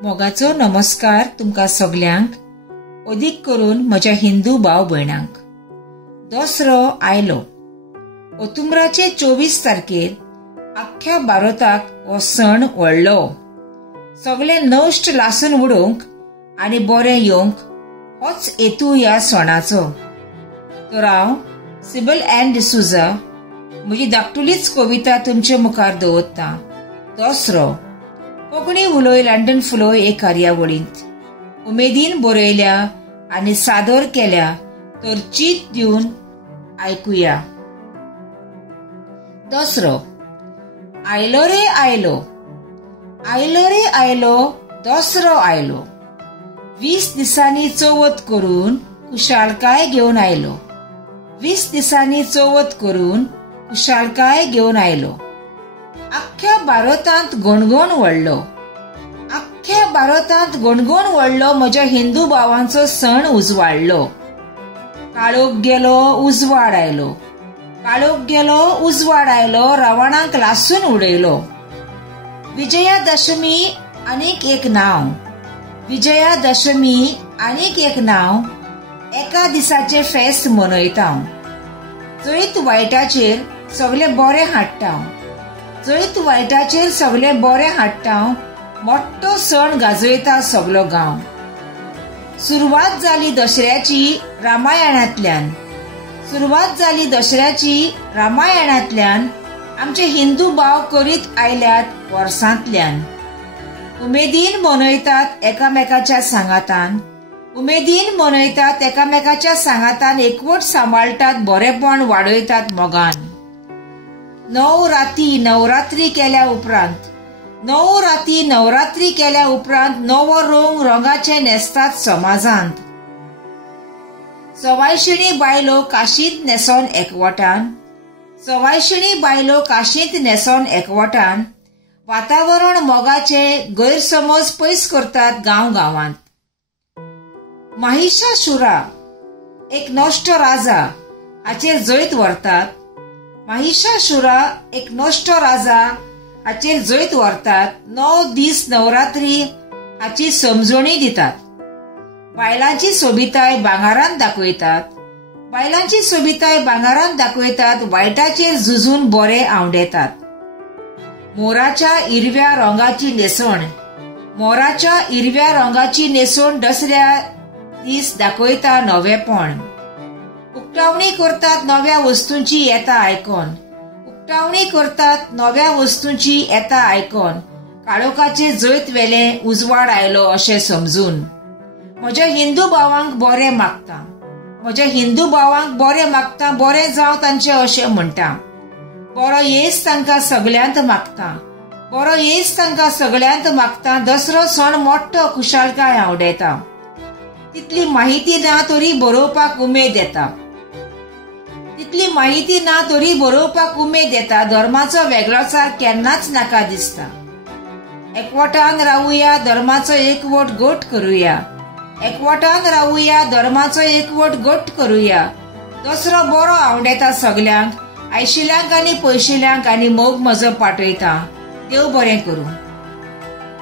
मोगाचो नमस्कार तुमकां सगल्यांक, अदीक करून म्हज्या हिंदू भाव भयणांक. दसरो आयलो. ऑक्टोबराचे 24 तारखेर आख्ख्या भारताक हो सण व्हडलो. सगळे नश्ट लासून उडोवंक आनी बरें येवंक होच हेतू ह्या सणाचो. तर हांव सिबल एन डिसूजा म्हजी धाकटुलीच कविता तुमचे मुखार दवरतां. दसरो कोंकणी उलोय लंडन फुलोय हे कार्यावळींत उमेदीन बरयल्या आनी सादर केल्या, तर चीत दिवन आयकुया. दसरो आयलो रे आयलो, आयलो रे आयलो, दसरो आयलो. 20 दिसांनी चवथ करून कुशालकाय घेवन आयलो. 20 दिसांनी चवथ करून कुशालकाय घेवन आयलो. आख्ख्या भारतांत गणगण व्हडलो, आख्ख्या भारतांत गणगण व्हडलो. म्हज्या हिंदू भावांचो सण उजवाडलो. काळोख गेलो उजवाड आयलो, काळोख गेलो उजवाड आयलो. रावणाक लासून उडयलो. विजयादशमी आनीक एक नांव, विजयादशमी आनीक एक नांव. एका दिसाचे फेस्त मनयता. चैत वायटाचेर सगळे बरें हाडटा. चैत वायटाचेर सगळे बरें हाडटा. मोठ्ठो सण गाजयता सगलो गांव. सुरवात जाली दसऱ्याची रामायणांतल्यान, सुरवात जाली दसऱ्याची रामायणांतल्यान. आमचे हिंदू भाव करीत आयल्यात वर्सांतल्यान. उमेदीन मनयतात एकामेकाच्या सांगातान, उमेदीन मनयतात एकामेकाच्या सांगातान. एकवट सांबाळटात, बरेपण वाडयतात मोगान. 9 राती नवरात्री केल्या उपरांत, 9 राती नवरात्री केल्या उपरांत नवो रंग रंगाचे नेसतात समाजांत. सवायशिणी बायलो काशींत नेसोन एकवटान, सवायशिणी बायलो काशींत नेसोन एकवटान. वातावरण मोगाचे गैरसमज पयस करतात गांव गांवांत. महिषासुरा एक नश्ट राजा हाचेर जैत व्हरतात. महिषासुरा एक नश्ट राजा हाचेर जैत व्हरतात. 9 दीस नवरात्री हाची समजणी दितात. बायलांची सोबिताय भांगारान दाखयतात, बायलांची सोबिताय भांगारान दाखयतात. वायटाचेर झुजून बरें आवडेतात. मोराच्या हिरव्या रंगाची नेसण, मोराच्या हिरव्या रंगाची नेसण दसऱ्या दीस दाखयता नवेपण. उक्तावणी करतात नव्या वस्तूंची येता आयकोन, उक्तावणी करतात नव्या वस्तूंची येता आयकोन. काळोखाचे जैत वेले उजवाड आयलो अशें समजून. म्हज्या हिंदू भावांक बरें मागता, म्हज्या हिंदू भावांक बरें मागता. बरें जावं तांचें अशें म्हणटा. बरो येस तांकां सगल्यांत मागता, बरो येस तांकां सगल्यांत मागता. दसरो सण मोठ्ठो खुशालकाय आवडेता. तितली माहिती ना तरी बरोवपाक उमेद येता, तितली माहिती ना तरी बरोवपाक उमेद येता. धर्माचो वेगळोचार केन्नाच नाका दिसता. एकवटान रावुया, धर्माचो एकवट गोट करुया. एकवटान रावुया, धर्माचो एकवट गोट करुया. दसरो बरो आवडेता सगल्यांक, आयशिल्यांक आनी पयशिल्यांक आनी मोग मजो पाठयता. देव बरें करूं.